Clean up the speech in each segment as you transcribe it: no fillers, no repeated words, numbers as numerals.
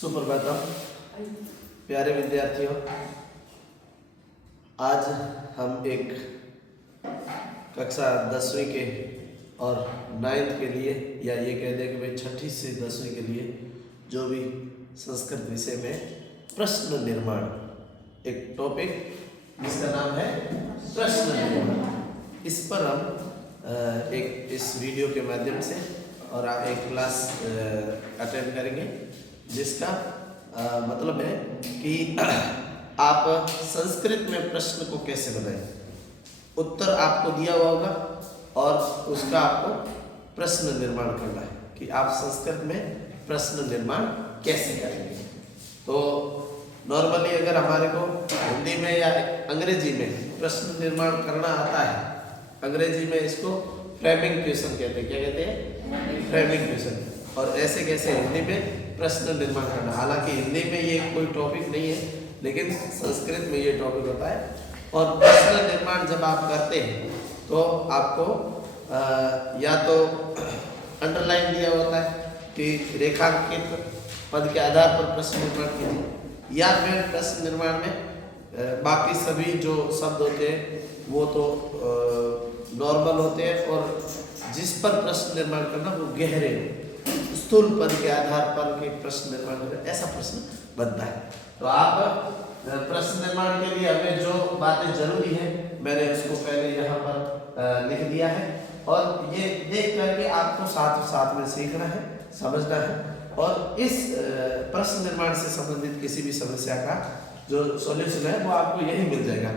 सुप्रभातम प्यारे विद्यार्थियों, आज हम एक कक्षा 10वीं के और 9th के लिए, या ये कह दें कि भाई 6ठी से 10वीं के लिए जो भी संस्कृत विषय में प्रश्न निर्माण, एक टॉपिक जिसका नाम है प्रश्न निर्माण, इस पर हम इस वीडियो के माध्यम से और एक क्लास अटेंड करेंगे, जिसका मतलब है कि आप संस्कृत में प्रश्न को कैसे बनाएं। उत्तर आपको दिया हुआ होगा और उसका आपको प्रश्न निर्माण करना है कि आप संस्कृत में प्रश्न निर्माण कैसे करेंगे। तो नॉर्मली अगर हमारे को हिंदी में या अंग्रेजी में प्रश्न निर्माण करना आता है, अंग्रेजी में इसको फ्रेमिंग क्वेश्चन कहते हैं। क्या कहते हैं? Framing question. और ऐसे कैसे हिंदी में प्रश्न निर्माण करना। हालांकि हिंदी में ये कोई टॉपिक नहीं है, लेकिन संस्कृत में ये टॉपिक होता है। और प्रश्न निर्माण जब आप करते हैं तो आपको या तो अंडरलाइन दिया होता है कि रेखांकित पद के आधार पर प्रश्न निर्माण कीजिए, या फिर प्रश्न निर्माण में बाकी सभी जो शब्द होते हैं वो तो नॉर्मल होते हैं, और जिस पर प्रश्न निर्माण करना वो गहरे स्थूल पद के आधार पर के प्रश्न निर्माण करें, ऐसा प्रश्न बनता है। तो आप प्रश्न निर्माण के लिए हमें जो बातें जरूरी है मैंने उसको पहले यहाँ पर लिख दिया है, और ये देख करके आपको साथ में सीखना है, समझना है, और इस प्रश्न निर्माण से संबंधित किसी भी समस्या का जो सॉल्यूशन है वो आपको यही मिल जाएगा।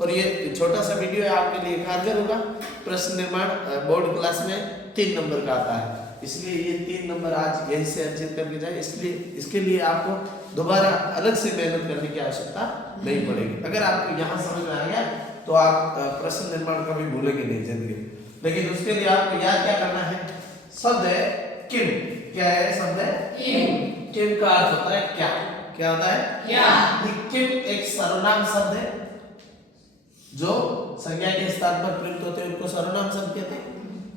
और ये छोटा सा वीडियो है आपके लिए कारगर होगा। प्रश्न निर्माण बोर्ड क्लास में 3 नंबर का आता है, इसलिए ये 3 नंबर आज यही से अर्जित करके जाए, इसलिए इसके लिए आपको दोबारा अलग से मेहनत करने की आवश्यकता नहीं पड़ेगी। अगर आपको यहाँ समझ में आ गया तो आप प्रश्न निर्माण कभी भूलेंगे नहीं जिंदगी। लेकिन उसके लिए आपको याद क्या करना है? शब्द है किम। क्या है? शब्द है किम। किम का अर्थ होता है क्या। क्या होता है? क्या। ये किम एक सर्वनाम शब्द है, जो संज्ञा के स्थान पर प्रयुक्त होते हैं उनको सर्वनाम शब्द कहते हैं।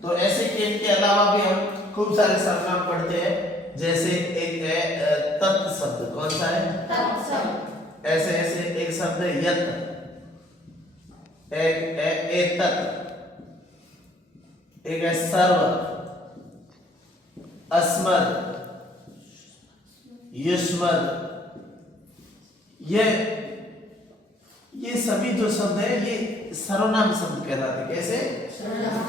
तो ऐसे किम के अलावा भी हम खूब सारे सर्वनाम पढ़ते हैं, जैसे एक है तत् शब्द। कौन सा है? तत् शब्द। ऐसे एक शब्द है यत्, एक एतत्, एक है सर्व, अस्मद्, युष्मद्। ये सभी जो शब्द है ये सर्वनाम शब्द कहलाते हैं। कैसे?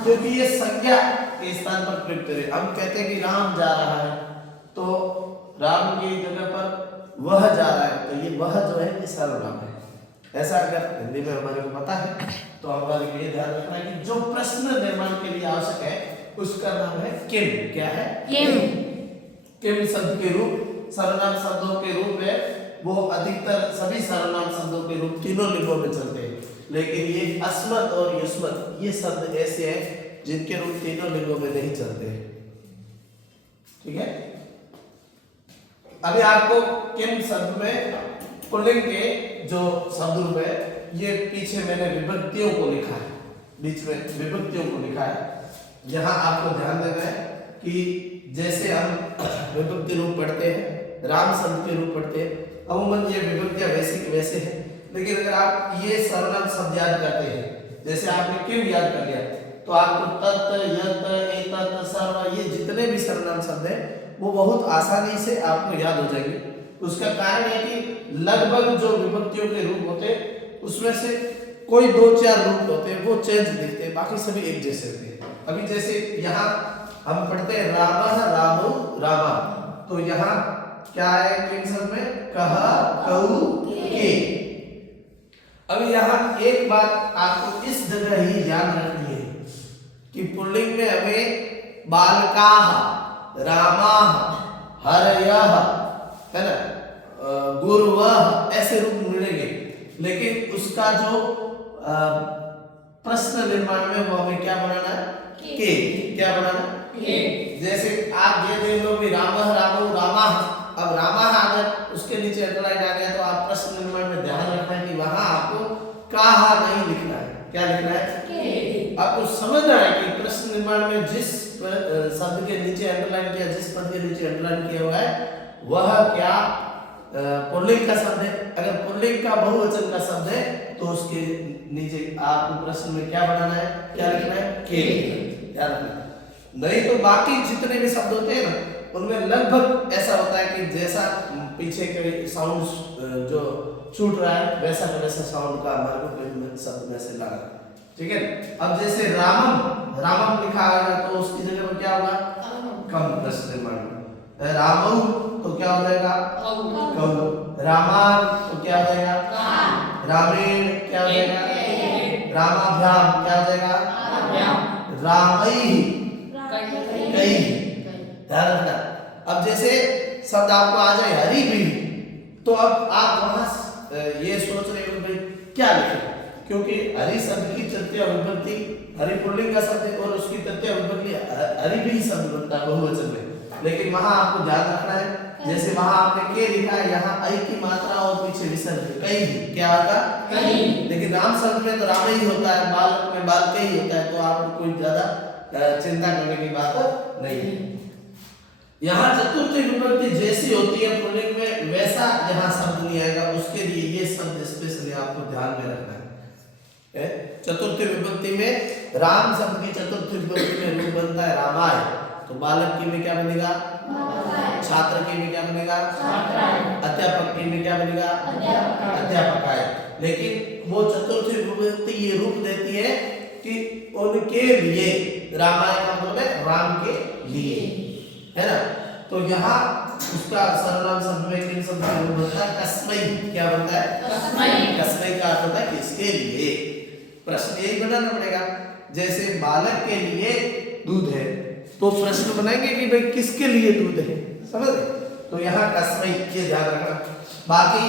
क्योंकि ये संज्ञा के स्थान पर प्रयुक्त है। हम कहते हैं कि राम जा रहा है, तो राम की जगह पर वह जा रहा है, तो ये वह जो है ये सर्वनाम है। ऐसा अगर हिंदी में हमारे को पता है तो हमारे को ये ध्यान रखना है कि जो प्रश्न निर्माण के लिए आवश्यक है उसका नाम है किम। क्या है? किम। किम शब्द के रूप सर्वनाम शब्दों के रूप में वो अधिकतर सभी सर्वनाम शब्दों के रूप तीनों लिंगों में चलते हैं, लेकिन ये अस्मत् और युष्मत् ये शब्द ऐसे हैं जिनके रूप तीनों लिंगों में नहीं चलते हैं। ठीक है? अभी आपको किम शब्द में पुल्लिंग के जो शब्द रूप है, ये पीछे मैंने विभक्तियों को लिखा है, बीच में विभक्तियों को लिखा है। यहाँ आपको ध्यान देना है कि जैसे हम विभक्ति रूप पढ़ते हैं, राम शब्द के रूप पढ़ते हैं, अमूमन ये विभक्तियां वैसे की वैसे हैं, लेकिन अगर आप ये सर्वनाम शब्द याद करते हैं, जैसे आपने किम याद कर लिया, तो आपको तत्, यत्, एतत्, सर्व ये जितने भी सर्वनाम शब्द हैं वो बहुत आसानी से आपको याद हो जाएंगे। उसका कारण है कि लगभग जो विभक्तियों के रूप होते हैं उसमें से कोई 2-4 रूप होते हैं वो चेंज दिखते हैं, बाकी सभी एक जैसे होते हैं। अभी जैसे यहाँ हम पढ़ते हैं रामः, रामो, रामा, तो यहाँ क्या है किम शब्द में? कह, कहू, के। अभी यहाँ एक बात आपको इस जगह ही ध्यान रखनी है कि पुल्लिंग में हमें बालकाः, रामाः, हरयः, है ना, गुरवः ऐसे रूप मिलेंगे, लेकिन उसका जो प्रश्न निर्माण में वो हमें क्या बनाना है? के। क्या बनाना? के। जैसे आप ये देख लो भी रामः, रामो, रामाः, अब रामाः आ गया, उसके नीचे अंडरलाइन आ गया, तो आप प्रश्न निर्माण में ध्यान रखना है कि वहां आपको काहा नहीं लिखना है। क्या लिखना है? के। आपको समझना है कि प्रश्न निर्माण में जिस शब्द के नीचे अंडरलाइन किया, जिस पद के नीचे अंडरलाइन किया हुआ है वह क्या पुल्लिंग का शब्द है। अगर पुल्लिंग का बहुवचन का शब्द है तो उसके नीचे आपको प्रश्न में क्या बनाना है, क्या लिखना है, के ध्यान रखना। नहीं तो बाकी जितने भी शब्द होते हैं ना उनमें लगभग ऐसा होता है कि जैसा पीछे के साउंड जो छूट रहा है वैसा का वैसा साउंड का हमारे को शब्द में से लाना, ठीक है। अब जैसे रामम रामम लिखा आएगा तो उसकी जगह पर क्या होगा, कम प्रश्न निर्माण। रामऊ तो क्या हो जाएगा, कऊ। रामान तो क्या हो जाएगा, रामेण क्या हो जाएगा, रामाभ्याम क्या हो जाएगा, रामई कई। ध्यान रखना। अब जैसे शब्द आपको आ जाए हरि भी, तो अब आप वहां ये सोच रहे हो भाई क्या लिखें, क्योंकि हरि शब्द की तृतीय विभक्ति हरि पुल्लिंग का शब्द है और उसकी तृतीय विभक्ति हरि भी शब्द बनता है बहुवचन में। लेकिन वहां आपको ध्यान रखना है, जैसे वहां आपने के लिखा है, यहाँ आई की मात्रा और पीछे विसर्ग कई क्या होगा, कई। लेकिन राम शब्द में तो राम ही होता है, बालक में बाल के ही होता है, तो आपको कोई ज्यादा चिंता करने की बात नहीं है। यहाँ चतुर्थी विभक्ति जैसी होती है पुल्लिंग में वैसा यहाँ शब्द नहीं आएगा, उसके लिए ये शब्द स्पेशली आपको ध्यान में रखना है। चतुर्थी विभक्ति में राम शब्द की चतुर्थी विभक्ति में रूप बनता है रामाय, तो बालक की में क्या बनेगा, छात्र की में क्या बनेगा, अध्यापक की में क्या बनेगा, अध्यापकाय। लेकिन वो चतुर्थी विभक्ति ये रूप देती है कि उनके लिए, रामाय का मतलब है राम के लिए, है ना। तो यहाँ उसका सर्वनाम शब्द में किन शब्द का रूप बनता है, कस्मै। क्या बनता है, कस्मै का अर्थ होता है किसके लिए। प्रश्न यही बनाना पड़ेगा, जैसे बालक के लिए दूध है तो प्रश्न बनाएंगे कि भाई किसके लिए दूध है, समझ रहे। तो यहाँ कस्मै ये ध्यान रखना। बाकी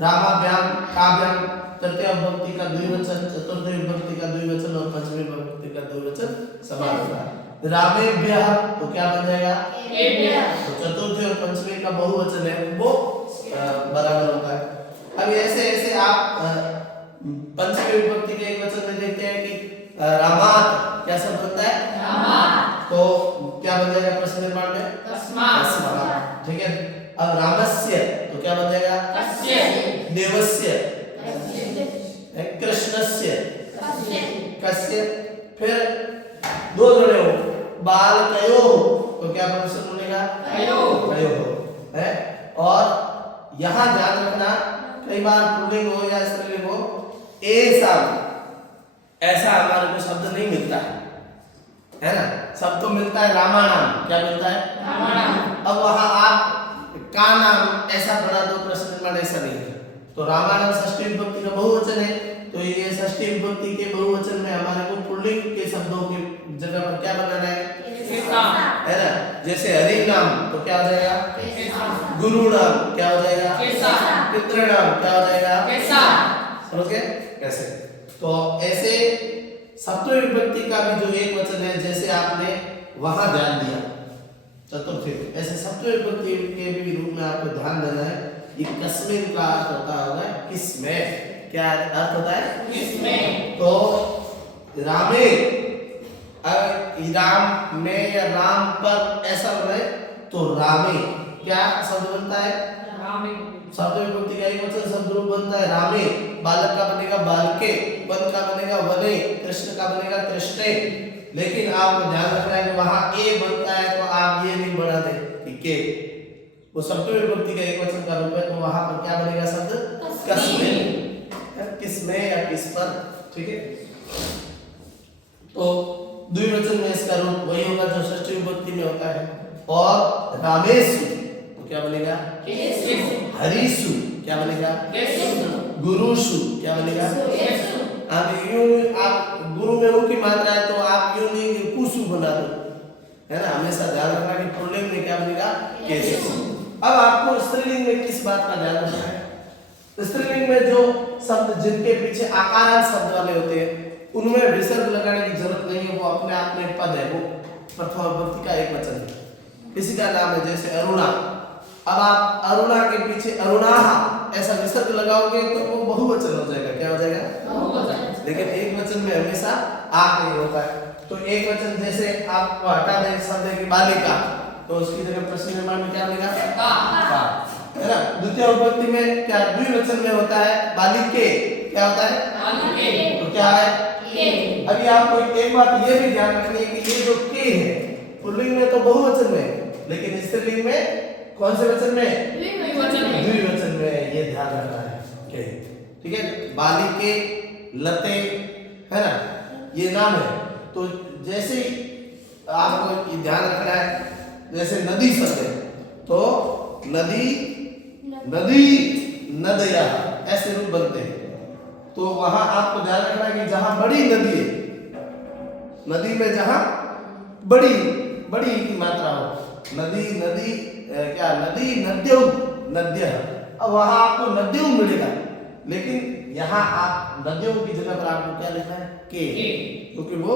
रामाभ्याम काव्यम तृतीय विभक्ति का द्विवचन, चतुर्थी विभक्ति का द्विवचन और पंचमी विभक्ति का द्विवचन समान होगा। रामेभ्यः तो क्या बन जाएगा, तो चतुर्थी और पंचमी का बहुवचन है वो बराबर होता है। अब ऐसे ऐसे आप पंचमी विभक्ति के एक वचन में देखते हैं कि रामात क्या शब्द बनता है, तो क्या बन जाएगा प्रश्न निर्माण में, तस्मात्, ठीक है। अब रामस्य तो क्या बन जाएगा, देवस्य, कृष्णस्य, कस्य। फिर दो जने हो, बालकयो तो क्या प्रश्न बनेगा, कयो है। और यहाँ ध्यान रखना, कई बार पुल्लिंग हो या स्त्रीलिंग हो, ऐसा हमारे को शब्द नहीं मिलता है ना। शब्द तो मिलता है रामानाम, क्या मिलता है, रामानाम। अब वहां आप का नाम ऐसा बना दो प्रश्न निर्माण, ऐसा नहीं है। तो रामानाम षष्ठी विभक्ति का बहुवचन है, तो ये षष्ठी विभक्ति के बहुवचन में हमारे को पुल्लिंग के शब्दों की जगह पर क्या बनाना है ना। जैसे हरि नाम तो क्या हो जाएगा, गुरु नाम क्या हो जाएगा, पितृ नाम क्या हो जाएगा, समझ गए कैसे। तो ऐसे सप्तमी विभक्ति का भी जो एक वचन है, जैसे आपने वहां ध्यान दिया चतुर्थी, ऐसे सप्तमी विभक्ति के भी रूप में आपको ध्यान देना है। ये कस्मिन का अर्थ होता है किसमें, क्या अर्थ होता है, किसमें। तो रामे, अगर राम में या राम पर ऐसा बने तो रामे क्या शब्द बनता है, सप्तमी विभक्ति का एक वचन शब्द रूप बनता है रामे। बालक का बनेगा बालके, वन का बनेगा वने, कृष्ण का बनेगा कृष्णे। लेकिन आपको ध्यान रखना है कि वहां ए बनता है तो आप ये नहीं बना दे कि के, वो सप्तमी विभक्ति का एक वचन का रूप है, तो वहां पर क्या बनेगा शब्द, कस्में, किसमें या किस पर, ठीक है। तो द्विवचन में इसका रूप वही होगा जो षष्ठी विभक्ति में होता है। और रामेशु तो क्या बनेगा, हरीशु क्या बनेगा, गुरुशु क्या बनेगा। अब यूं आप गुरु में ऊ की मात्रा है तो आप यूं नहीं कुसु बना दो, है ना। हमेशा ध्यान रखना कि पुल्लिंग में क्या बनेगा, केशु। अब आपको स्त्रीलिंग में किस बात का ध्यान रखना है, स्त्रीलिंग में जो शब्द जिनके पीछे आकारांत शब्द वाले होते हैं उनमें विसर्ग लगाने की जरूरत नहीं है, वो अपने आप में पद है, वो प्रथमा विभक्ति का एक वचन है। किसी का नाम है जैसे अरुणा, अब आप अरुणा के पीछे अरुणाहा ऐसा विसर्ग लगाओगे तो वो बहुवचन हो जाएगा, क्या हो जाएगा, बहुवचन। लेकिन एक वचन में हमेशा आ नहीं होता है। तो एक वचन जैसे आप हटा दें शब्द की बालिका, तो उसकी जगह प्रश्न निर्माण में क्या बनेगा? का, है ना। द्वितीय विभक्ति में क्या द्विवचन में होता है? बालिके। क्या होता है? बालिके। तो क्या है? के। अभी आपको एक बात ये भी ध्यान रखनी है कि ये जो के है पुल्लिंग में तो बहुवचन में, लेकिन स्त्रीलिंग में कौन से वचन में? द्विवचन में। ये ध्यान रखना है के। ठीक है। बालिके, लते, है ना, ये नाम है। तो जैसे आपको ये ध्यान रखना है, जैसे नदी शब्द है तो नदी, नदी, नदया ऐसे रूप बनते हैं। तो वहां आपको ध्यान रखना है कि जहां बड़ी नदी है, नदी में जहां बड़ी बड़ी की मात्रा हो, नदी, नदी क्या नदी, नद्यो, नद्य, अब वहां आपको नद्यो मिलेगा, लेकिन यहाँ आप नदियों की जगह पर आपको क्या लिखना है? के, क्योंकि वो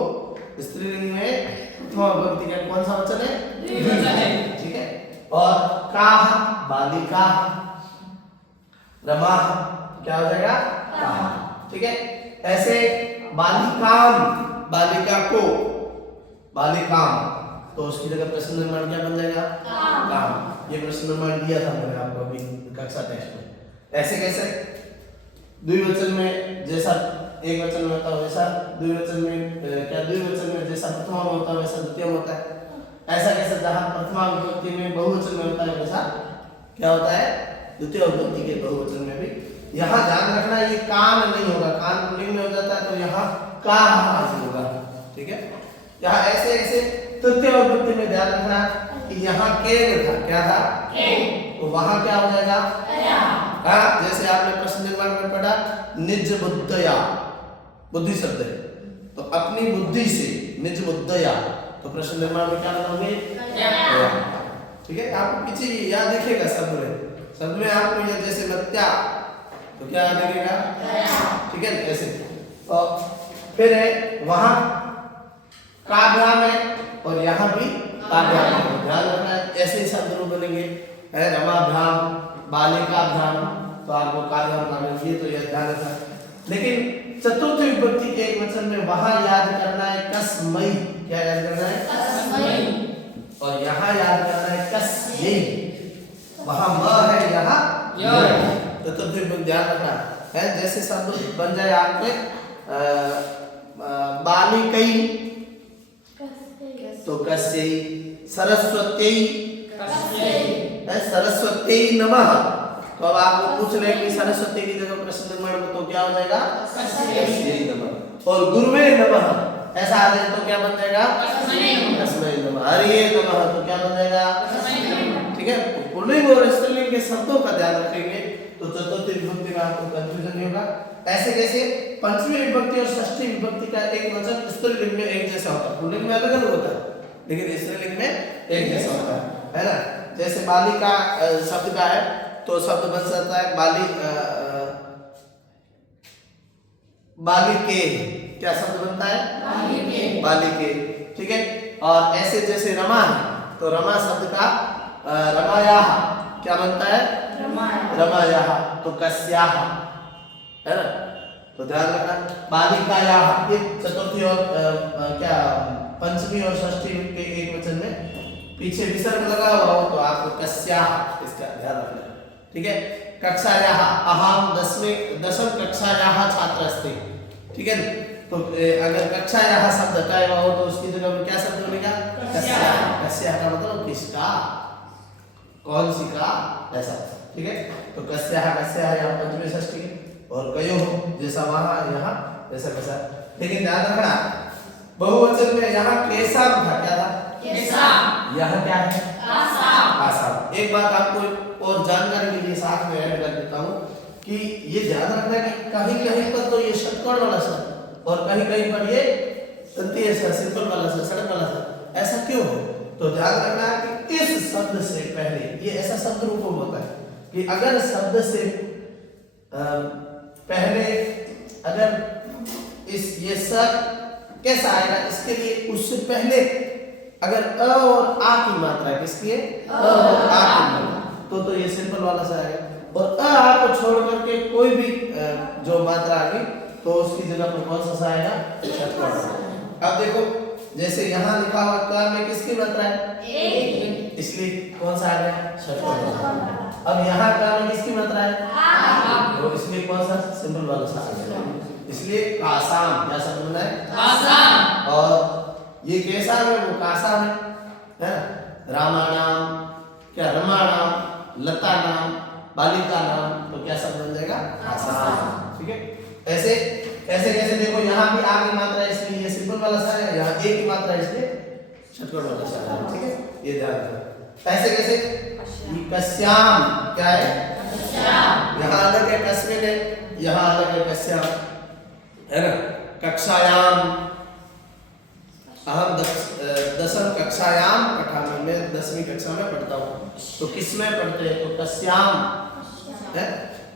स्त्रीलिंग में प्रथमा विभक्ति का कौन सा वचन है? द्विवचन है। ठीक है। और काह, बालिका, रमा, क्या हो जाएगा? काह। ठीक है। ऐसे बालिकाम, बालिका को, बालिकाम, तो उसकी जगह प्रश्न निर्माण क्या बन जाएगा? काम। ये प्रश्न निर्माण दिया था मैंने आपको अभी कक्षा टेस्ट में। ऐसे कैसे? द्विवचन में जैसा एक वचन में होता है वैसा द्विवचन में, क्या द्विवचन में जैसा प्रथमा में होता है वैसा द्वितीय में होता है। ऐसा कैसे? जहां प्रथमा विभक्ति में बहुवचन में होता है वैसा क्या होता है? द्वितीय विभक्ति के बहुवचन में भी। यहाँ ध्यान रखना ये कान नहीं होगा, कान पुल्लिंग में हो जाता है तो यहाँ का हाजिर होगा। ठीक है। यहाँ ऐसे ऐसे तृतीय विभक्ति में ध्यान रखना कि यहाँ के था, क्या था? के। तो वहां क्या हो जाएगा? हाँ, जैसे आपने प्रश्न निर्माण में पढ़ा निज बुद्धया, बुद्धि शब्द है तो अपनी बुद्धि से, निज बुद्धया, तो प्रश्न निर्माण में क्या लगाओगे? ठीक है। आपको पीछे याद दिखेगा शब्द में आपको ये जैसे लत्या तो क्या याद दिखेगा? ठीक है। ऐसे तो फिर है वहां काव्या में और यहाँ भी काव्या में, ध्यान रखना है। ऐसे ही शब्द रूप बनेंगे, है रमाभ्याम, बालिकाभ्याम, तो आपको काव्याम का मिलेगी, तो यह ध्यान रखना। लेकिन चतुर्थ विभक्ति के एक वचन में वहां याद करना है कसमई, क्या याद करना है? कसमई। और यहाँ याद करना है कसये, वहां म है यहाँ य है, चतुर्थ विभक्ति ध्यान रखना है। जैसे शब्द बन जाए आपके बालिकई तो कस्यै, सरस्वती, सरस्वती नमः, तो अब आपको पूछ रहे कि सरस्वती की जगह प्रश्न निर्माण में तो क्या हो जाएगा? कस्यै नमः। और गुरुवे नमः ऐसा आ जाए तो क्या बन जाएगा? कस्मै नमः। हरिये नमः तो क्या बन जाएगा? ठीक है। पुल्लिंग और स्त्रीलिंग के शब्दों का ध्यान रखेंगे तो चतुर्थी विभक्ति में आपको कंफ्यूजन नहीं होगा। ऐसे कैसे? पंचमी विभक्ति और षष्ठी विभक्ति का एक वचन स्त्रीलिंग में एक जैसा होता है, पुल्लिंग में अलग अलग होता है लेकिन स्त्रीलिंग में एक जैसा होता है ना। जैसे बालिका शब्द का है तो शब्द बन सकता है बालिके, क्या शब्द बनता है? बालिके, बालिके। ठीक है। और ऐसे जैसे रमा है तो रमा शब्द का रमायाह क्या बनता है? रमायाह, तो कस्याह, है ना। तो ध्यान रखना बालिकायाह, ये चतुर्थी और क्या पंचमी और षष्ठी के एक वचन में पीछे विसर्ग लगा हुआ हो तो आपको कस्याह इसका ध्यान रखना। ठीक है। कक्षायाः, अहम दशम कक्षायाः छात्र अस्ति। ठीक है। तो अगर कक्षायाः शब्द हटाया हुआ हो तो उसकी जगह में क्या शब्द बनेगा? कस्याः। कस्याः का मतलब किसका, कौन सी का, ऐसा। ठीक है। तो कस्याः, कस्याः यहाँ पंचमी षष्ठी और कयो जैसा वहां यहाँ जैसा कैसा। लेकिन ध्यान रखना बहुवचन में यहाँ कैसा था, क्या था? कैसा। यहाँ क्या है? कासा। कासा। एक बात आपको और जानकारी के लिए साथ में ऐड कर देता हूँ कि ये ध्यान रखना कि कहीं कहीं पर तो ये षटकोण वाला शब्द और कहीं कहीं पर ये तंतीय सिंपल वाला शब्द, सड़क वाला शब्द, ऐसा क्यों है? तो ध्यान रखना कि इस शब्द से पहले ये ऐसा शब्द रूप होता है कि अगर शब्द से पहले अगर इस ये सर कैसा आएगा, इसके लिए उससे पहले अगर अ और आ की मात्रा है, किसकी है? अ और आ की मात्रा, तो ये सिंपल वाला सा आएगा। और अ आ को छोड़ करके कोई भी जो मात्रा आ गई तो उसकी जगह पर कौन सा आएगा? षटकोण। अब देखो जैसे यहाँ लिखा हुआ क में किसकी मात्रा है? एक। कौन सा आ गया? षटकोण वाला। अब यहाँ का में किसकी मात्रा है? तो इसलिए कौन सा? सिंपल वाला सा आ गया। इसलिए कासाम, क्या शब्द बना है? कासाम। और ये कैसा है? वो कासाम है ना? रामानाम, क्या रमानाम, लता नाम, बालिका नाम, तो क्या शब्द बन जाएगा? कासाम। ठीक है, ऐसे कैसे कैसे देखो, यहाँ भी आ की मात्रा है इसलिए ये सिंपल वाला सा है, यहाँ ए की मात्रा है इसलिए षटकोण वाला सा है। ठीक है, ये ध्यान रखो। ऐसे कैसे? कश्याम, क्या है? कश्याम। यहाँ अलग है कस्मिन है, यहाँ अलग है कश्याम, है ना? कक्षायाम, अहम दसम कक्षायाम पठामि, मैं 10वीं कक्षा में पढ़ता हूँ। तो किसमें पढ़ते हैं? तो कश्याम है।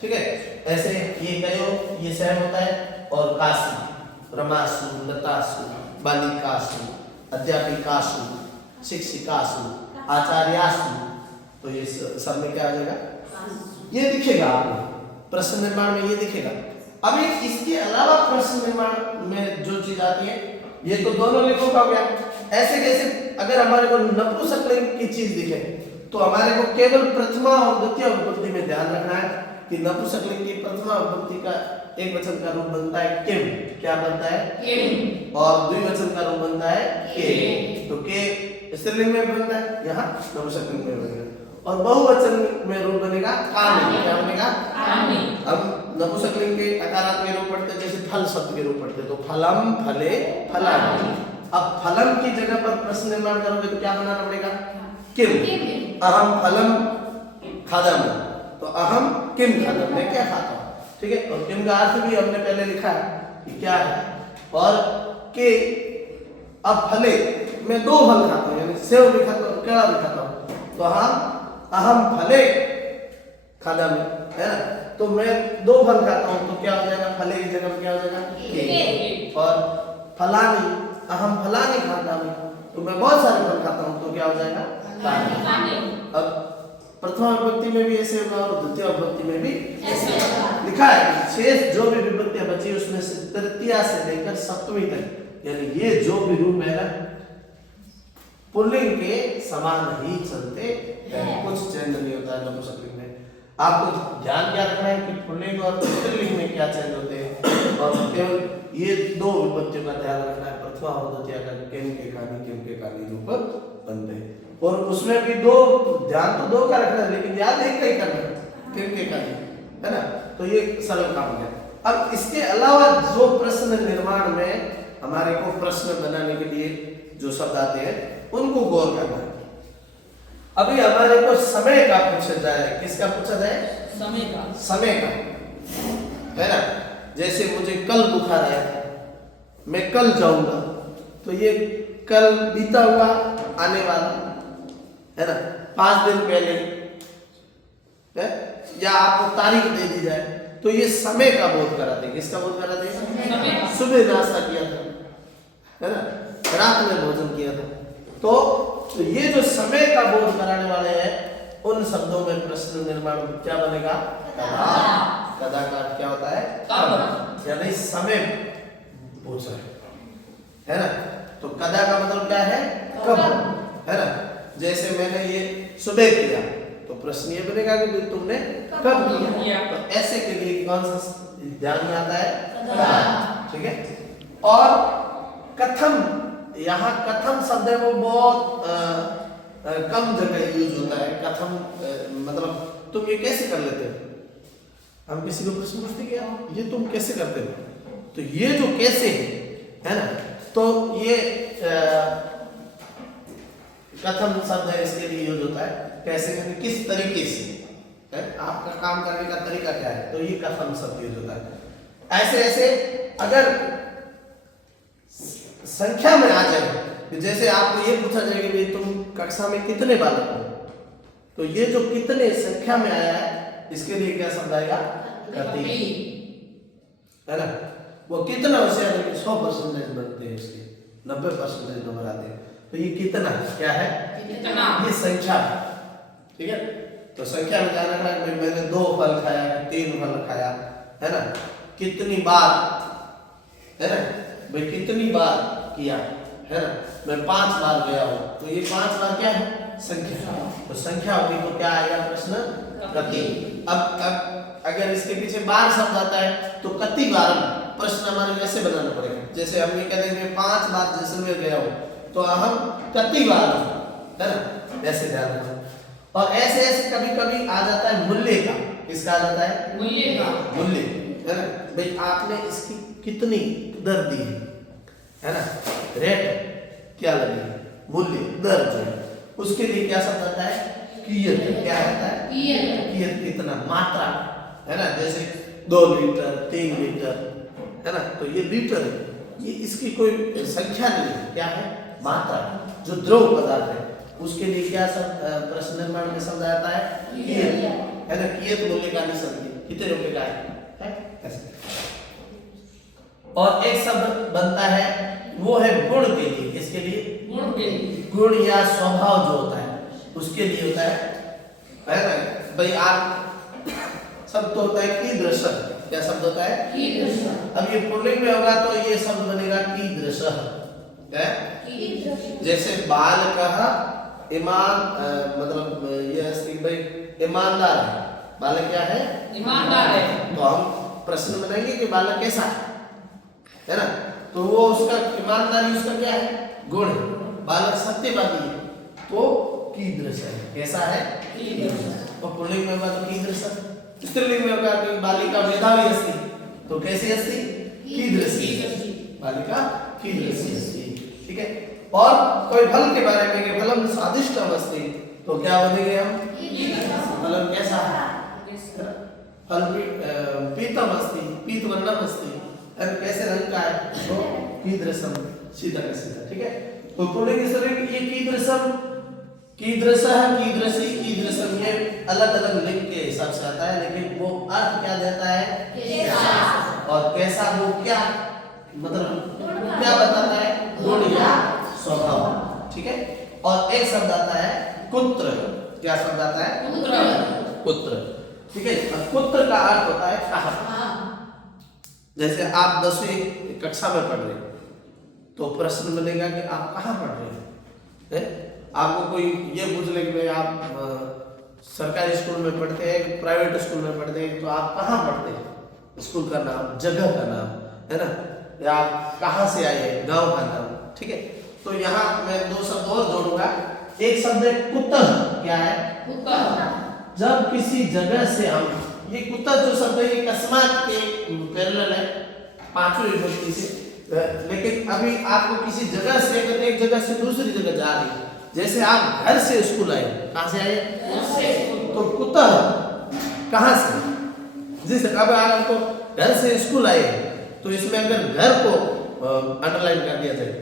ठीक है, ऐसे ये कयो, ये सहम होता है, और कासु, रमासु, लतासु, बालिकासु, अध्यापिकासु, शिक्षिकासु, आचार्यासु, तो ये सब में क्या आ जाएगा? ये दिखेगा आपको प्रश्न निर्माण में, ये दिखेगा। अभी इसके अलावा प्रश्न निर्माण में जो चीज आती है, ये तो दोनों लिंगों का हो गया। ऐसे कैसे? अगर हमारे को नपुंसकलिंग की चीज दिखे तो हमारे को केवल प्रथमा और द्वितीय विभक्ति में ध्यान रखना है कि नपुंसकलिंग की प्रथमा विभक्ति का एक वचन का रूप बनता है किम, क्या बनता है? किम। और द्विवचन का रूप बनता है के। तो के स्त्रीलिंग में बनता है, यहाँ नपुंसकलिंग में बनेगा। और बहुवचन में रूप बनेगा कामी, क्या बनेगा? कामी। अब नपुंसकलिंग के अकारांत के रूप पढ़ते, जैसे फल शब्द के रूप पढ़ते, तो फलम, फले, फलानि। अब फलम की जगह पर प्रश्न निर्माण करोगे तो क्या बनाना पड़ेगा? किम। अहम फलम खादामि, तो अहम किम खादामि, मैं क्या खाता हूँ। ठीक है, और किम का अर्थ भी हमने पहले लिखा है कि क्या है। और के, अब फले, मैं 2 फल खाता हूँ, यानी सेव भी खाता हूँ, केला भी खाता हूँ, तो अहम फले खादामि, है ना? तो मैं 2 फल खाता हूँ, तो क्या हो जाएगा? फले की जगह क्या हो जाएगा? के। और फलानी, अहम फलानी खादामि, तो मैं बहुत सारे फल खाता हूँ, तो क्या हो जाएगा? खादामि। अब प्रथमा विभक्ति में भी ऐसे होगा और द्वितीय विभक्ति में भी ऐसे होगा। लिखा है शेष जो भी विभक्तियां बची उसमें से तृतीया से लेकर सप्तमी तक, यानी ये जो भी रूप है ना, पुल्लिंग के समान ही चलते हैं, कुछ चेंज नहीं होता है नपुंसकलिंग में। आपको ध्यान क्या रखना है कि पुल्लिंग और स्त्रीलिंग में क्या चेंज होते हैं, और केवल ये 2 विभक्तियों का ध्यान रखना है, प्रथमा और द्वितीय का किम के कानी रूप बनते हैं। और उसमें भी 2 ध्यान तो 2 का रखना है, लेकिन याद एक का ही करना है, किम के कानी, है ना? तो ये सरल काम है। अब इसके अलावा जो प्रश्न निर्माण में हमारे को प्रश्न बनाने के लिए जो शब्द आते हैं उनको गौर करना है। अभी हमारे को समय का पूछा जाए, किसका पूछा जाए? समय का। समय का, है ना? जैसे मुझे कल बुखार आया था, मैं कल जाऊंगा, तो ये कल बीता हुआ, आने वाला, है ना? 5 दिन पहले है, या आपको तारीख दे दी जाए तो ये समय का बोध कराते। किसका बोध कराते? सुबह नाश्ता किया था, है ना? रात में भोजन किया था, तो ये जो समय का बोध कराने वाले हैं उन शब्दों में प्रश्न निर्माण क्या बनेगा? कदा। कदा का क्या होता है? कब, यानी समय पूछ रहे, है ना? तो कदा का मतलब क्या है? कब, है ना? जैसे मैंने ये सुबह किया तो प्रश्न ये बनेगा कि तुमने कब किया। तो ऐसे के लिए कौन सा ध्यान में आता है? कदा। ठीक है, और कथम, यहाँ कथम शब्द है वो बहुत कम जगह यूज होता है। कथम मतलब तुम ये कैसे कर लेते हो? हम किसी को प्रश्न पूछते क्या ये तुम कैसे करते हो, तो ये जो कैसे है ना, तो ये कथम शब्द है, इसके लिए यूज होता है। कैसे, किस तरीके से है, आपका काम करने का तरीका क्या है, तो ये कथम शब्द यूज होता है। ऐसे ऐसे अगर संख्या में आ जाए, जैसे आपको ये पूछा जाए कि भाई तुम कक्षा में कितने बालक हो, तो ये जो कितने संख्या में आया है इसके लिए क्या शब्द आएगा? कति, है ना? वो कितना होशियार है कि 100% बनते हैं, इसके 90% नंबर आते हैं। तो ये कितना क्या है? कितना, ये संख्या है। ठीक है, तो संख्या में ध्यान रखना कि मैंने 2 फल खाया, 3 फल खाया, है ना? कितनी बार, है ना भाई, कितनी बार किया, है ना? मैं 5 बार गया हूँ, तो ये 5 बार क्या है? संख्या। तो संख्या होगी तो क्या आएगा प्रश्न? कति। अब अगर इसके पीछे बार शब्द आता है तो कति बारम प्रश्न हमारे वैसे बनाना पड़ेगा। जैसे हम ये कहते हैं 5 बार जैसलमेर गया हूँ तो हम कति बार, है ना, ऐसे ध्यान रखना। और ऐसे ऐसे कभी कभी आ जाता है मूल्य का। किसका आ जाता है? मूल्य का। मूल्य, है ना, भाई आपने इसकी कितनी दर दी है ना, रेट क्या लगी, मूल्य दर जो है उसके लिए क्या शब्द आता है? कीयत। क्या आता है? कीयत कितना, मात्रा, है ना, जैसे 2 लीटर 3 लीटर, है ना, तो ये लीटर है, ये इसकी कोई संख्या नहीं है, क्या है? मात्रा। जो द्रव पदार्थ है उसके लिए क्या शब्द प्रश्न निर्माण में शब्द आता है? कीयत, है ना, कीयत मूल्य का निशब्द कितने रुपए का है ऐसे। और एक शब्द बनता है वो है गुण के लिए। किसके लिए? गुण के लिए। गुण या स्वभाव जो होता है उसके लिए होता है ना भाई। आप शब्द तो होता है कीदृश। क्या शब्द होता है? कीदृश। अब ये पुल्लिंग में होगा तो ये शब्द बनेगा कीदृश। क्या? जैसे बालकः ईमान, मतलब ये अस्ति भाई ईमानदार है। बालक क्या है? ईमानदार है। तो हम प्रश्न बनाएंगे कि बालक कैसा है ना, तो वो उसका ईमानदारी उसका क्या है? गुण है। बालक सत्यवादी है तो कीदृश है। कैसा है? कीदृश। और पुल्लिंग में होगा तो कीदृश। स्त्रीलिंग में होगा कि बालिका मेधावी अस्ति तो कैसी अस्ति? कीदृशी। बालिका कीदृशी अस्ति। ठीक है। और कोई फल के बारे में कि फलम स्वादिष्टम अस्ति तो क्या बोलेंगे हम? फलम कैसा है? फल पीतम अस्ति, पीत वर्णम अस्ति, कैसे रंग का है? तो कीदृशम, सीधा का सीधा। ठीक है। तो पुल्लिंग इस तरह की ये कीदृशम, कीदृशः, कीदृशी, कीदृशम ये अलग अलग लिंग के हिसाब से आता है, लेकिन वो अर्थ क्या देता है? कैसा। और कैसा वो क्या मतलब क्या बताता है? गुण या स्वभाव। ठीक है। और एक शब्द आता है कुत्र। क्या शब्द आता है? पुत्र। ठीक है। पुत्र का अर्थ होता है कहाँ। जैसे आप 10वीं कक्षा में पढ़ रहे तो प्रश्न बनेगा कि आप कहाँ पढ़ रहे हैं। आपको कोई ये पूछ ले कि भाई आप सरकारी स्कूल में पढ़ते हैं, प्राइवेट स्कूल में पढ़ते हैं, तो आप कहाँ पढ़ते हैं? स्कूल का नाम, जगह का नाम, है ना, या आप कहाँ से आए हैं, गांव का नाम। ठीक है। तो यहाँ मैं 2 शब्द और जोड़ूंगा। एक शब्द है कुतः। क्या है? कुतः। जब किसी जगह से हम, ये कुतः जो शब्द है ये अकस्मात के पैरेलल है 5वीं विभक्ति से, लेकिन अभी आपको किसी जगह से, अगर एक जगह से दूसरी जगह जा रही है, जैसे आप घर से स्कूल आए, कहाँ से आए? घर से। तो कुतः कहाँ से? जिस अब आपको घर से स्कूल आए तो इसमें अगर घर को अंडरलाइन कर दिया जाए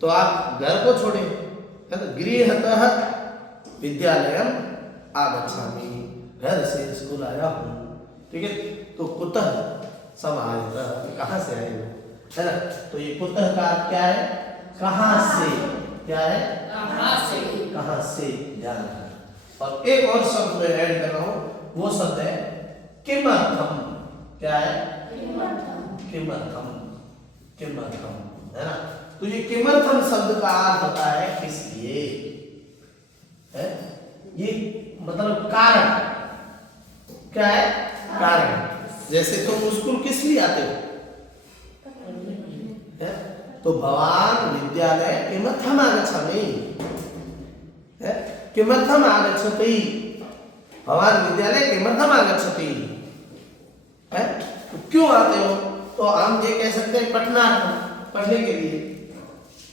तो आप घर को छोड़े, है ना, गृहतः विद्यालयम आगच्छामि, घर से स्कूल आया हूँ। ठीक है। तो कुतः समायतः, कहाँ से आए हो, है ना, तो ये कुतः का अर्थ क्या है? कहाँ से। क्या है? कहाँ से। कहाँ से, ध्यान रखना। और एक और शब्द मैं ऐड कर रहा हूँ, वो शब्द है किमर्थम। क्या है? किमर्थम, किमर्थम, है ना। तो ये किमर्थम शब्द का अर्थ होता है किस लिए, है, ये मतलब कारण। क्या है? कारण। जैसे तुम स्कूल किस लिए आते हो? है? तो भवान विद्यालय किमर्थम आगच्छामि, है, किमर्थम आगच्छति, भवान विद्यालय किमर्थम आगच्छति, है, तो क्यों आते हो? तो हम ये कह सकते हैं पठनार्थम, पढ़ने के लिए,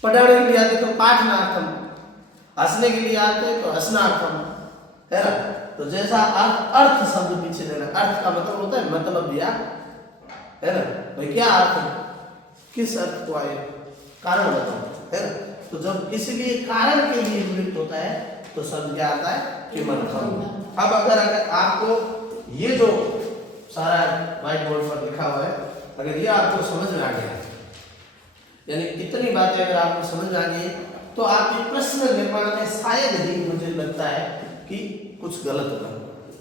पढ़ाने के लिए आते तो पाठनार्थम, हंसने के लिए आते तो हंसनार्थम, है ना। तो जैसा अर्थ शब्द पीछे देना, अर्थ का मतलब होता है मतलब दिया, है ना, भाई क्या अर्थ है, किस अर्थ को आए, कारण बताओ, है ना। तो जब किसी लिए कारण के लिए प्रयुक्त होता है तो शब्द क्या आता है? किमर्थम। अब अगर आपको ये जो सारा व्हाइट बोर्ड पर लिखा हुआ है, अगर ये आपको समझ में आ गया, यानी इतनी बातें अगर आपको समझ में आ गई तो आपके प्रश्न निर्माण में शायद ही मुझे लगता है कि कुछ गलत होगा।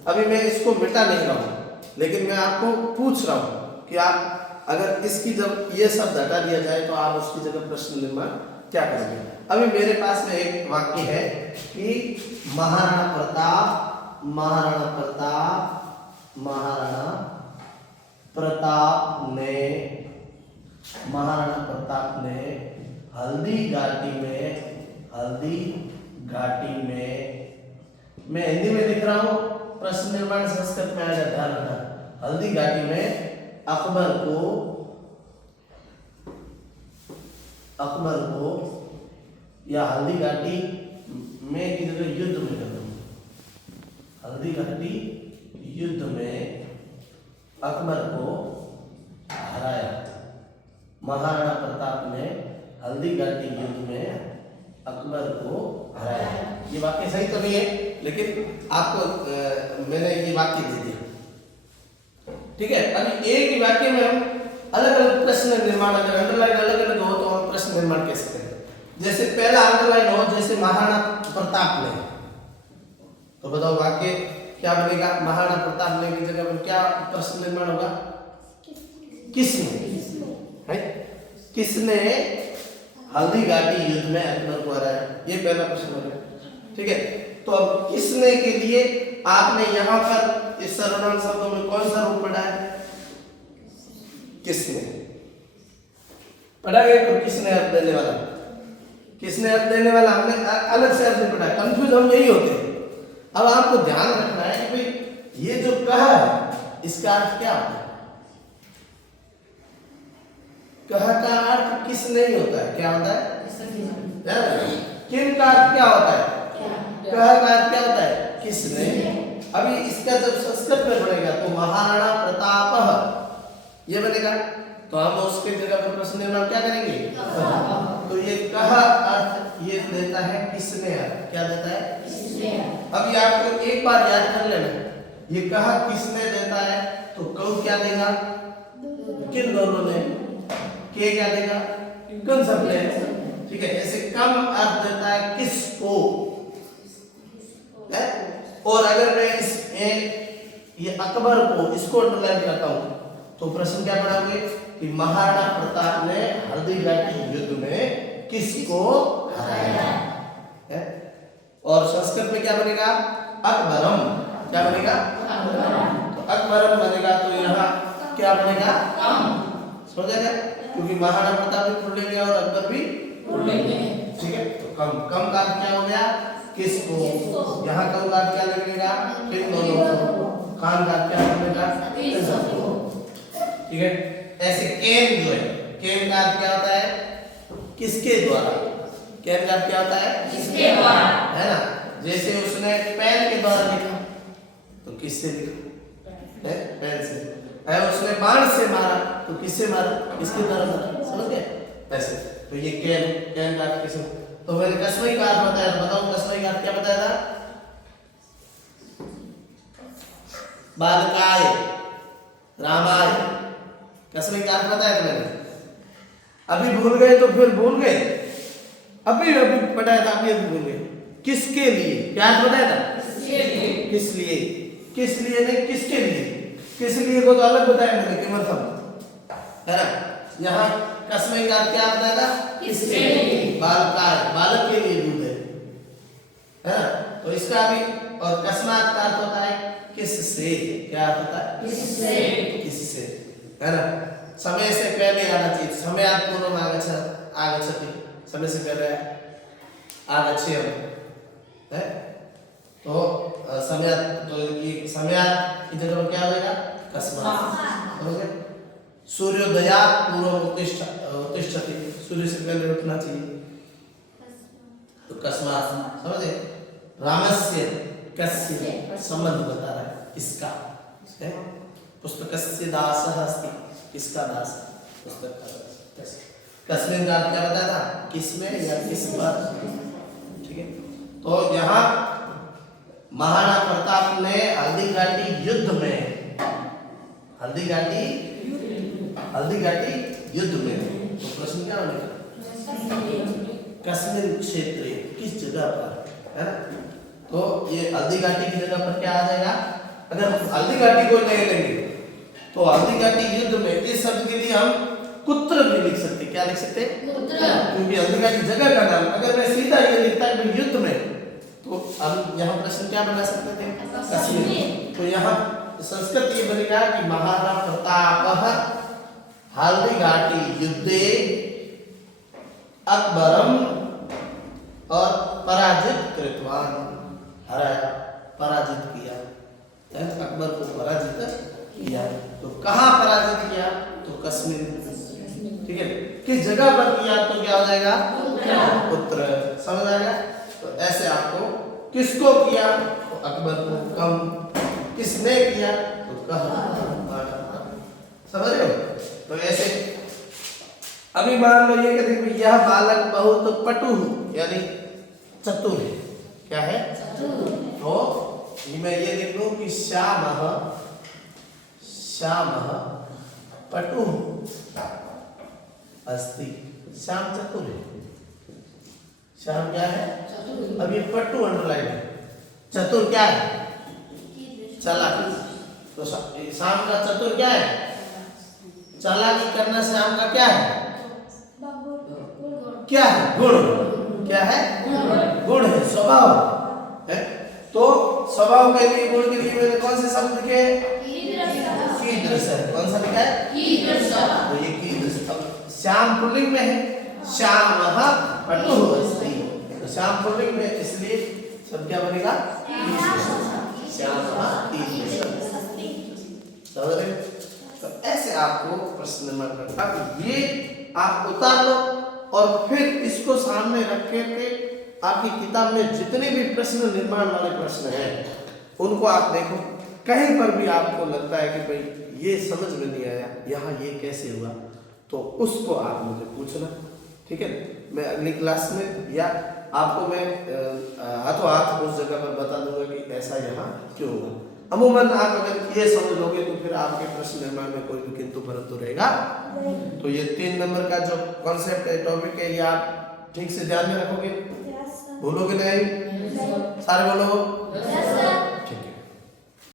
अभी मैं इसको मिटा नहीं रहा हूँ, लेकिन मैं आपको पूछ रहा हूँ कि आप अगर इसकी जब ये शब्द हटा दिया जाए तो आप उसकी जगह प्रश्न निर्माण क्या करेंगे। अभी मेरे पास में एक वाक्य है कि महाराणा प्रताप ने हल्दी घाटी में मैं हिंदी में लिख रहा हूँ, प्रश्न निर्माण संस्कृत में आएगा, ध्यान रखना। हल्दी घाटी में अकबर को या हल्दी घाटी में की जगह युद्ध में कर दूंगा। हल्दी घाटी युद्ध में अकबर को हराया। महाराणा प्रताप ने हल्दी घाटी युद्ध में अकबर को हराया। ये वाक्य सही तो नहीं है, लेकिन आपको मैंने ये वाक्य दे दिया, ठीक है। अभी एक ही वाक्य में हम अलग अलग प्रश्न निर्माण, अगर अंडरलाइन अलग अलग हो तो हम प्रश्न निर्माण कैसे करें। जैसे पहला अंडरलाइन हो, जैसे महाराणा प्रताप ने, तो बताओ वाक्य क्या बनेगा। महाराणा प्रताप ने की जगह पर क्या प्रश्न निर्माण होगा? किसने हल्दी घाटी युद्ध में अकबर को हराया, ये पहला प्रश्न हो गया, ठीक है। तो अब किसने के लिए आपने यहाँ पर इस सर्वनाम शब्दों में कौन सा रूप पढ़ा है? किसने पढ़ा गया, तो किसने अर्थ देने वाला, किसने अर्थ देने वाला, हमने अलग से अर्थ पढ़ा। कंफ्यूज हम यही होते हैं। अब आपको ध्यान रखना है कि भाई ये जो कहा है इसका अर्थ क्या होता है। कहा का अर्थ किस नहीं होता है, क्या होता है? किन का अर्थ क्या होता है? कहा का अर्थ क्या होता है? किसने। अभी इसका जब संस्कृत में बनेगा तो महाराणा प्रताप ये बनेगा, तो हम उसके जगह पर प्रश्न निर्माण क्या करेंगे? तो ये कहा अर्थ ये देता है किसने अर्थ, क्या देता है? किसने। अभी आपको एक बार याद कर लेना, ये कहा किसने देता है तो कौन क्या देगा? किन दोनों ने। के क्या देगा? कौन सब ने, ठीक है। ऐसे कम अर्थ देता है किसको है? और अगर मैं इस ये अकबर को इसको अंडरलाइन करता हूं तो प्रश्न क्या पढ़ाओगे कि महाराणा प्रताप ने हल्दी घाटी युद्ध में किसको हराया है। और संस्कृत में क्या बनेगा? अकबरम। क्या बनेगा? तो अकबरम बनेगा, तो यहाँ क्या बनेगा? समझ गया? क्योंकि महाराणा प्रताप भी पुल्लिंग है और अकबर भी पुल्लिंग है, ठीक है। तो कम का क्या हो गया? किसको। यहाँ कम का क्या लगेगा? किन दोनों को। कान का क्या लगेगा? इन सबको, ठीक है। ऐसे केन जो है, केन का क्या होता है? किसके द्वारा। केन का क्या होता है? किसके द्वारा, है ना। जैसे उसने पेन के द्वारा लिखा तो किससे लिखा? पेन से। है उसने बाण से मारा तो किससे मारा? किसके द्वारा मारा, समझ गए? ऐसे तो ये केन का किससे। तो मैंने कसमई का अर्थ बताया, तो बताओ कसमई का अर्थ क्या बताया था? बालकाय, रामाय, कसमई का अर्थ बताया था मैंने। अभी भूल गए तो फिर भूल गए, अभी बताया था, अभी भूल गए। किसके लिए क्या अर्थ बताया था? किस लिए, किस लिए नहीं किसके लिए। किस लिए को तो अलग बताया मैंने, किमर्थम, है ना। यहाँ कसमई का क्या बताया था? किसके लिए। बालकाय, बालक के लिए दूध है ना। तो इसका भी, और कस्मात का अर्थ होता है किससे। क्या अर्थ होता है? किससे, किससे, है ना। समय से पहले आना चाहिए, समयात् पूर्वम आगच्छति, समय से पहले आगच्छेयम्, है। तो समयात्, तो ये समयात् की जगह पर क्या हो जाएगा? कस्मात्, समझ गए। सूर्योदयात् पूर्वम उत्तिष्ठति, सूर्य से पहले उठना चाहिए, तो कस्मात्, समझे। रामस्य कस्य संबंध बता रहा है, किसका है। पुस्तकस्य दासः अस्ति, किसका दास, पुस्तक का दास। कस्मिन् का क्या बताया था? किसमें या किस पर, ठीक है। तो यहाँ महाराणा प्रताप ने हल्दी घाटी युद्ध में, हल्दी घाटी युद्ध में, तो प्रश्न क्या बनेगा? कस्मिन् क्षेत्रे, किस जगह पर, है ना। तो ये हल्दी घाटी की जगह पर क्या आ जाएगा? अगर हल्दी घाटी को नहीं लेंगे तो हल्दी घाटी युद्ध में इस शब्द के लिए हम कुत्र भी लिख सकते क्या लिख सकते हैं? पुत्र। क्योंकि अंबिका की जगह का नाम, अगर मैं सीधा ये लिखता कि युद्ध में, तो हम यहाँ प्रश्न क्या बना सकते थे? कश्मीर। तो यहाँ संस्कृत ये बनेगा कि महाराणा प्रताप हल्दी घाटी युद्धे अकबरम और पराजित कृतवान, हराया, पराजित किया, अकबर को पराजित किया। तो कहाँ पराजित किया? तो कश्मीर। ठीक है, किस जगह पर किया? तो क्या हो जाएगा? पुत्र। समझ आएगा? तो ऐसे आपको किसको किया? तो अकबर को। कम किसने किया? तो कहा। समझ रहे हो? तो ऐसे अभी मान लो ये कहते हैं कि यह बालक बहुत पटु यानी चतुर है। क्या है? तो मैं ये लिख लूं कि श्याम पटु अस्ति। श्याम चतुर है। श्याम क्या है? अब ये पट्टू अंडरलाइन है। चतुर क्या है? चालाकी। तो श्याम का चतुर क्या है? चालाकी करना श्याम का क्या है? क्या है? गुण। क्या है? गुण है, स्वभाव है। तो स्वभाव के लिए, गुण के लिए मैंने कौन से शब्द लिखे? कीदृश। कौन सा लिखा है? कीदृश। तो ये कीदृश। श्याम पुल्लिंग में है, श्याम पटु अस्ति। तो श्याम पुल्लिंग में, इसलिए सब क्या बनेगा? श्याम कीदृश। समझ रहे? तो ऐसे आपको प्रश्न निर्माण करना, अब ये आप उतार लो और फिर इसको सामने रख के आपकी किताब में जितने भी प्रश्न निर्माण वाले प्रश्न हैं उनको आप देखो। कहीं पर भी आपको लगता है कि भाई ये समझ में नहीं आया, यहाँ ये कैसे हुआ, तो उसको आप मुझे पूछना। ठीक है, मैं अगली क्लास में या आपको मैं हाथों हाथ उस जगह पर बता दूंगा कि ऐसा यहाँ क्यों हुआ। अमूमन आप अगर ये समझ लोगे तो फिर आपके प्रश्न निर्माण में कोई भी किंतु परंतु रहेगा। तो ये 3 नंबर का जो कॉन्सेप्ट है, टॉपिक है, ये आप ठीक से ध्यान में रखोगे, भूलोगे नहीं? सारे बोलो।